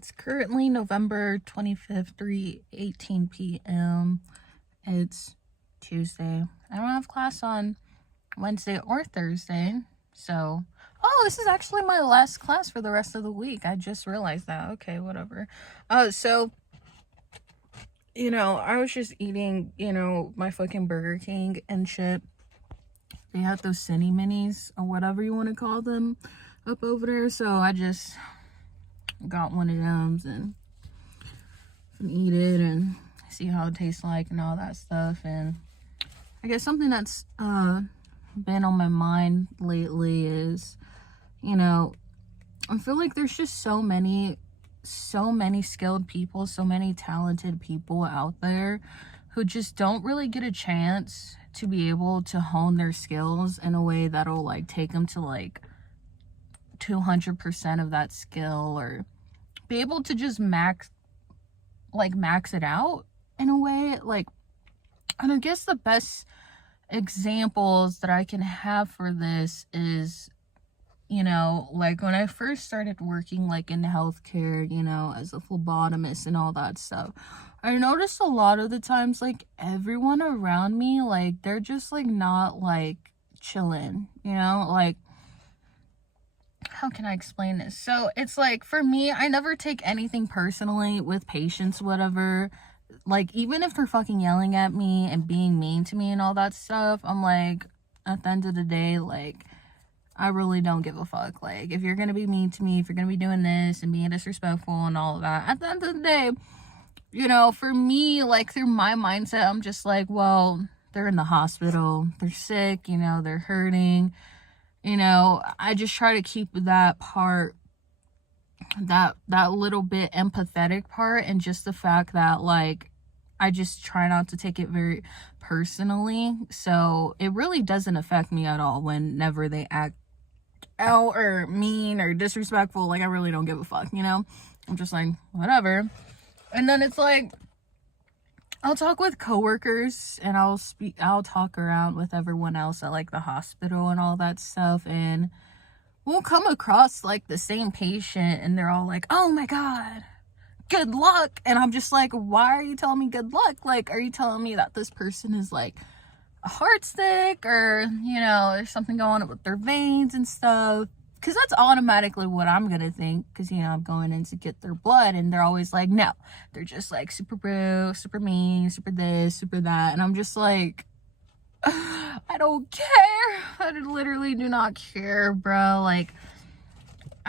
It's currently November 25th, 3:18 p.m. It's Tuesday. I don't have class on Wednesday or Thursday. So, this is actually my last class for the rest of the week. I just realized that. Okay, whatever. I was just eating, my fucking Burger King and shit. They had those Cine Minis or whatever you want to call them up over there. So I just got one of them and eat it and see how it tastes like and all that stuff. And I guess something that's been on my mind lately is, I feel like there's just so many skilled people, so many talented people out there who just don't really get a chance to be able to hone their skills in a way that'll like take them to like 200% of that skill, or be able to just max it out in a way. And I guess the best examples that I can have for this is, when I first started working in healthcare, as a phlebotomist and all that stuff, I noticed a lot of the times everyone around me, they're just not chilling, how can I explain this? So it's for me, I never take anything personally with patients, whatever. Even if they're fucking yelling at me and being mean to me and all that stuff, I'm at the end of the day, I really don't give a fuck. If you're gonna be mean to me, if you're gonna be doing this and being disrespectful and all of that, at the end of the day, for me, through my mindset, I'm just well, they're in the hospital, they're sick, they're hurting. I just try to keep that part, that little bit empathetic part, and just the fact that I just try not to take it very personally. So it really doesn't affect me at all whenever they act out or mean or disrespectful. I really don't give a fuck, I'm just whatever. And then it's I'll talk with coworkers and I'll talk around with everyone else at the hospital and all that stuff, and we'll come across the same patient and they're all oh my god, good luck. And I'm just why are you telling me good luck? Are you telling me that this person is a heart sick, or there's something going on with their veins and stuff? Because that's automatically what I'm gonna think, because I'm going in to get their blood, and they're always no, they're just super rude, super mean, super this, super that. And I'm just I don't care. I literally do not care, bro. I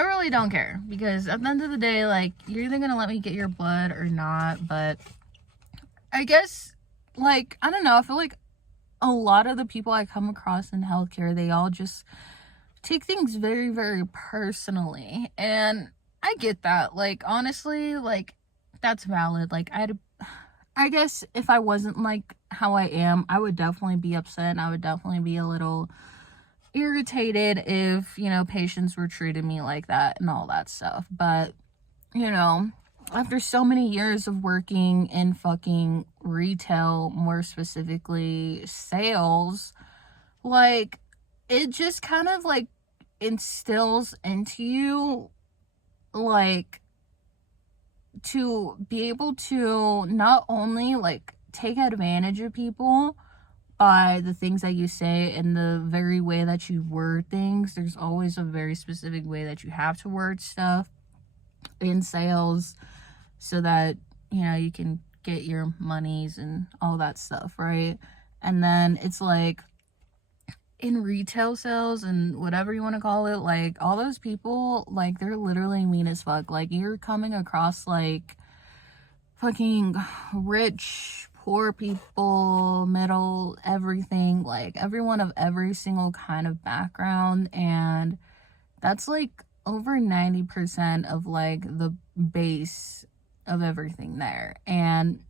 really don't care, because at the end of the day, you're either gonna let me get your blood or not. But I guess I don't know, I feel a lot of the people I come across in healthcare, they all just take things very, very personally. And I get that. Honestly, that's valid. I guess if I wasn't how I am, I would definitely be upset, and I would definitely be a little irritated if, patients were treating me like that and all that stuff. But, after so many years of working in fucking retail, more specifically sales, it just kind of instills into you to be able to not only take advantage of people by the things that you say and the very way that you word things. There's always a very specific way that you have to word stuff in sales so that you can get your monies and all that stuff, right? And then it's in retail sales and whatever you want to call it, all those people, they're literally mean as fuck. You're coming across fucking rich, poor people, middle, everything, everyone of every single kind of background. And that's over 90% of the base of everything there. And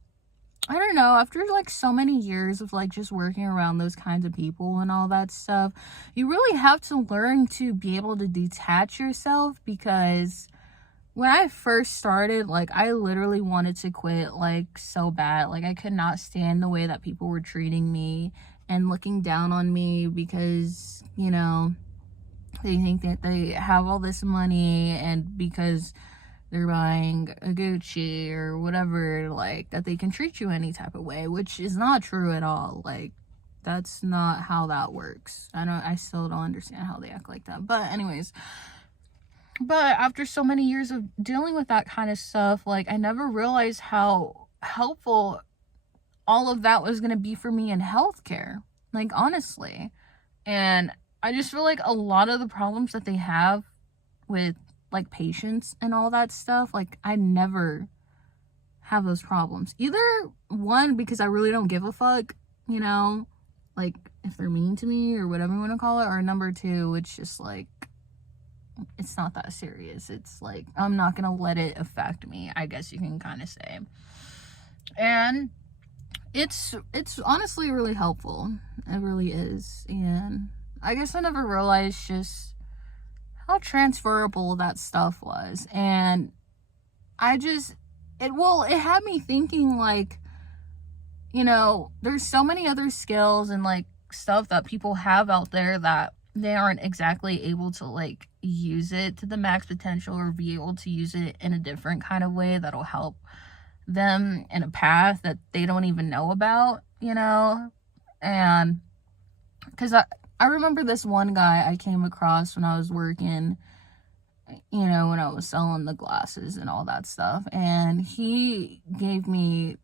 I don't know, after so many years of just working around those kinds of people and all that stuff, you really have to learn to be able to detach yourself. Because when I first started, I literally wanted to quit so bad. I could not stand the way that people were treating me and looking down on me, because they think that they have all this money, and because they're buying a Gucci or whatever, like, that they can treat you any type of way, which is not true at all. Like, that's not how that works. I still don't understand how they act like that. But anyways, but after so many years of dealing with that kind of stuff, like, I never realized how helpful all of that was going to be for me in healthcare. Like, honestly. And I just feel like a lot of the problems that they have with, like, patients and all that stuff, like, I never have those problems. Either one, because I really don't give a fuck, you know, like, if they're mean to me or whatever you want to call it, or number two, it's just like, it's not that serious. It's like, I'm not gonna let it affect me, I guess you can kind of say. And it's honestly really helpful. It really is. And I guess I never realized just how transferable that stuff was. And I just, it had me thinking, like, you know, there's so many other skills and, like, stuff that people have out there that they aren't exactly able to, like, use it to the max potential, or be able to use it in a different kind of way that'll help them in a path that they don't even know about, you know. And because I remember this one guy I came across when I was working, you know, when I was selling the glasses and all that stuff, and he gave me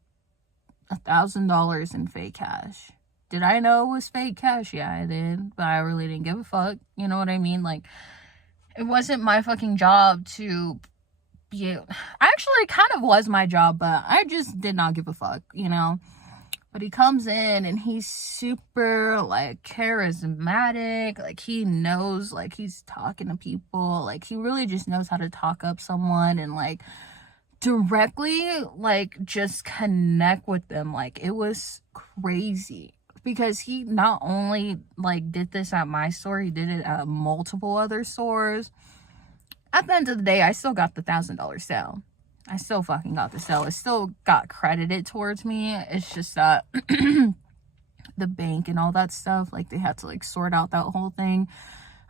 $1,000 in fake cash. Did I know it was fake cash? Yeah, I did, but I really didn't give a fuck. You know what I mean? Like, it wasn't my fucking job to be, actually, it kind of was my job, but I just did not give a fuck, you know. But he comes in and he's super, like, charismatic. Like, he knows, like, he's talking to people. Like, he really just knows how to talk up someone and, like, directly, like, just connect with them. Like, it was crazy. Because he not only, like, did this at my store, he did it at multiple other stores. At the end of the day, I still got the $1,000 sale. I still fucking got the sale. It still got credited towards me. It's just that the bank and all that stuff, like, they had to, like, sort out that whole thing.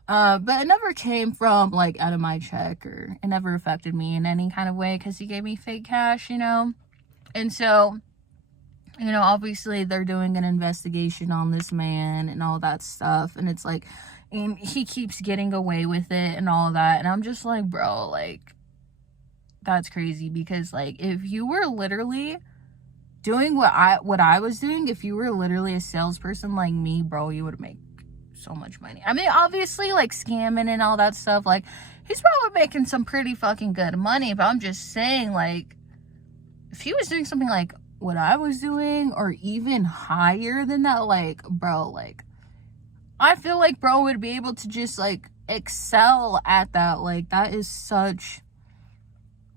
But it never came from, like, out of my check, or it never affected me in any kind of way because he gave me fake cash, you know? And so, you know, obviously they're doing an investigation on this man and all that stuff. And it's like, and he keeps getting away with it and all that. And I'm just like, bro, like, that's crazy. Because, like, if you were literally doing what I was doing, if you were literally a salesperson like me, bro, you would make so much money. I mean, obviously, like, scamming and all that stuff, like, he's probably making some pretty fucking good money. But I'm just saying, like, if he was doing something like what I was doing, or even higher than that, like, bro, like, I feel like bro would be able to just, like, excel at that. Like, that is such,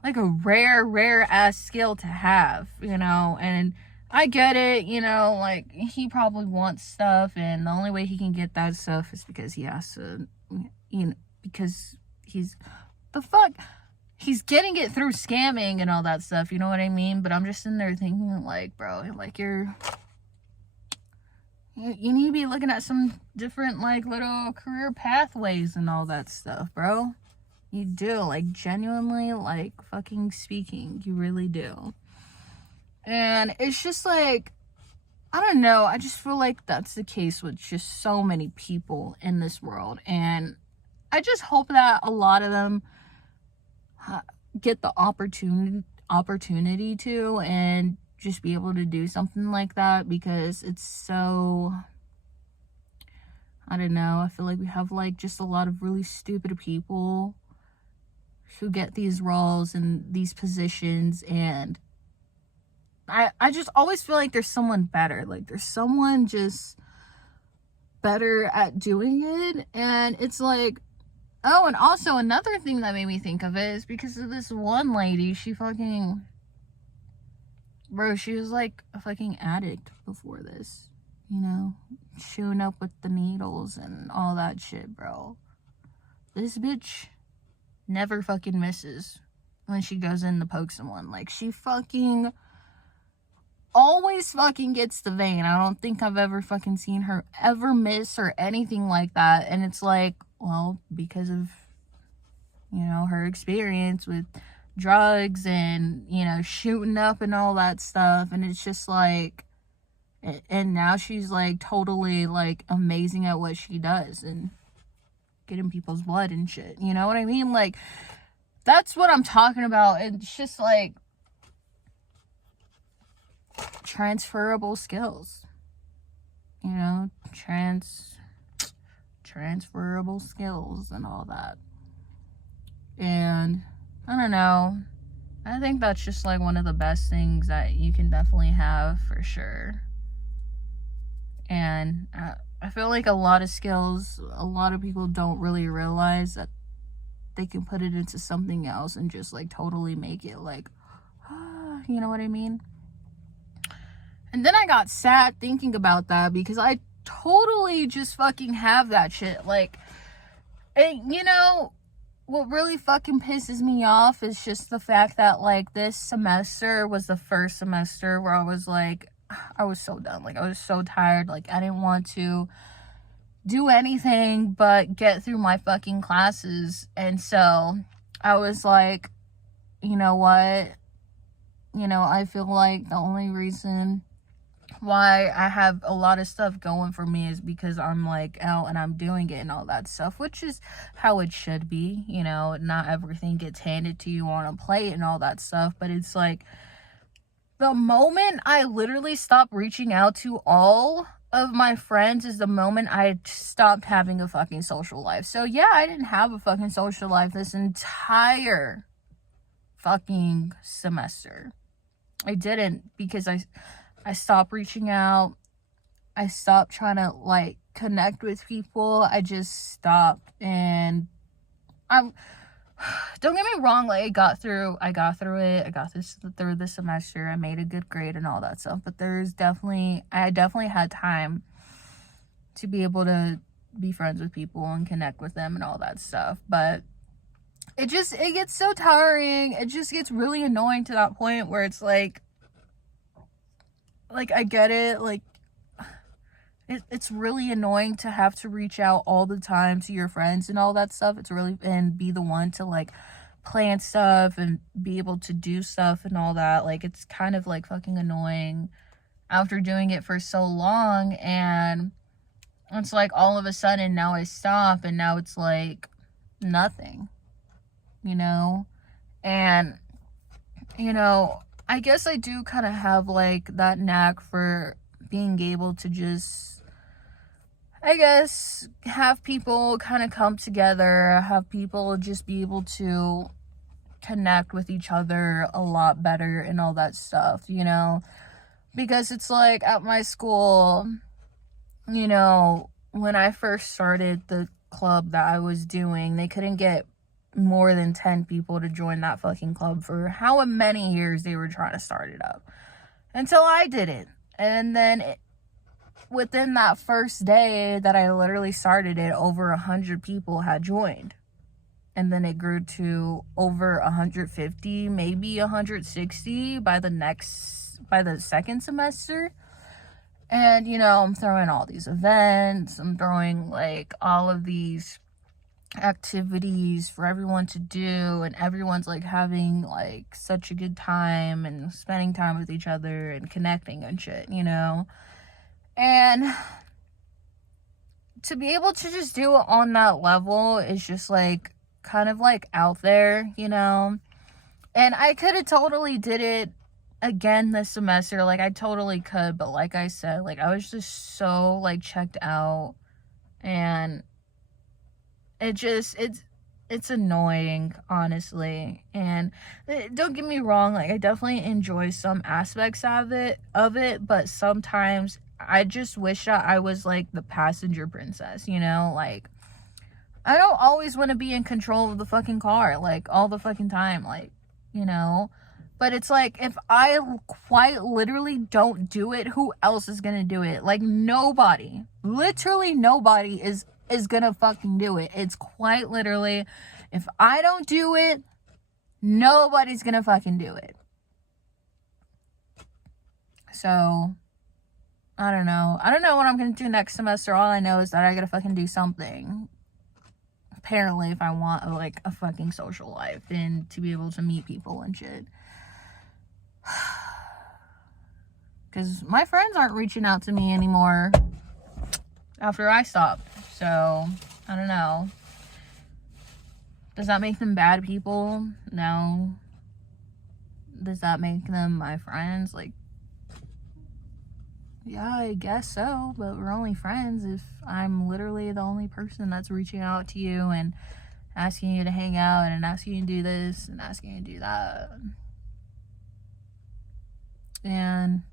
like, a rare ass skill to have, you know. And I get it, you know, like, he probably wants stuff, and the only way he can get that stuff is because he has to, you know, because he's, the fuck, he's getting it through scamming and all that stuff, you know what I mean? But I'm just in there thinking, like, bro, like, you need to be looking at some different, like, little career pathways and all that stuff, bro. You do, like, genuinely, like, fucking speaking, you really do. And it's just, like, I don't know, I just feel like that's the case with just so many people in this world. And I just hope that a lot of them get the opportunity to, and just be able to do something like that, because it's so, I don't know, I feel like we have, like, just a lot of really stupid people who get these roles and these positions, and I just always feel like there's someone better, like, there's someone just better at doing it. And it's like, oh, and also another thing that made me think of it is because of this one lady. She fucking, bro, she was like a fucking addict before this, you know, chewing up with the needles and all that shit, bro. This bitch never fucking misses when she goes in to poke someone. Like, she fucking always fucking gets the vein. I don't think I've ever fucking seen her ever miss or anything like that. And it's like, well, because of, you know, her experience with drugs and, you know, shooting up and all that stuff. And it's just like, and now she's like totally like amazing at what she does and getting people's blood and shit. You know what I mean? Like, that's what I'm talking about. It's just like transferable skills, you know, transferable skills and all that. And I don't know, I think that's just like one of the best things that you can definitely have for sure. And I feel like a lot of skills, a lot of people don't really realize that they can put it into something else and just like totally make it like, you know what I mean? And then I got sad thinking about that because I totally just fucking have that shit. Like, and, you know, what really fucking pisses me off is just the fact that like this semester was the first semester where I was like, I was so done. Like, I was so tired. Like, I didn't want to do anything but get through my fucking classes. And so I was like, you know what? You know, I feel like the only reason why I have a lot of stuff going for me is because I'm like out and I'm doing it and all that stuff, which is how it should be. You know, not everything gets handed to you on a plate and all that stuff, but it's like the moment I literally stopped reaching out to all of my friends is the moment I stopped having a fucking social life. So yeah, I didn't have a fucking social life this entire fucking semester. I didn't, because I stopped reaching out. I stopped trying to like connect with people. I just stopped, and don't get me wrong, like I got through it. I got through this semester. I made a good grade and all that stuff. But I definitely had time to be able to be friends with people and connect with them and all that stuff. But it gets so tiring. It just gets really annoying to that point where it's like I get it, like it's really annoying to have to reach out all the time to your friends and all that stuff. It's really, and be the one to like plan stuff and be able to do stuff and all that. Like, it's kind of like fucking annoying after doing it for so long, and it's like all of a sudden now I stop and now it's like nothing, you know? And, you know, I guess I do kind of have like that knack for being able to just, I guess, have people kind of come together, have people just be able to connect with each other a lot better and all that stuff, you know? Because it's like at my school, you know, when I first started the club that I was doing, they couldn't get more than 10 people to join that fucking club for how many years they were trying to start it up, until I did it. And then within that first day that I literally started it, over 100 people had joined, and then it grew to over 150, maybe 160 by the second semester. And, you know, I'm throwing all these events, I'm throwing like all of these activities for everyone to do, and everyone's like having like such a good time and spending time with each other and connecting and shit, you know? And to be able to just do it on that level is just like kind of like out there, you know? And I could have totally did it again this semester, like I totally could, but like I said, like I was just so like checked out, and it's annoying, honestly. And don't get me wrong, like I definitely enjoy some aspects of it, but sometimes I just wish that I was like the passenger princess, you know? Like, I don't always want to be in control of the fucking car like all the fucking time, like, you know? But it's like, if I quite literally don't do it, who else is gonna do it? Like, nobody, literally nobody is gonna fucking do it. It's quite literally, if I don't do it, nobody's gonna fucking do it. So I don't know what I'm gonna do next semester. All I know is that I gotta fucking do something apparently, if I want like a fucking social life and to be able to meet people and shit. Because my friends aren't reaching out to me anymore after I stopped. So, I don't know. Does that make them bad people? No. Does that make them my friends? Like, yeah, I guess so, but we're only friends if I'm literally the only person that's reaching out to you and asking you to hang out and asking you to do this and asking you to do that. And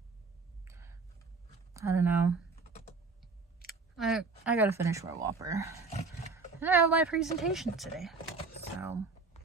I don't know. I gotta finish my Whopper. And I have my presentation today. So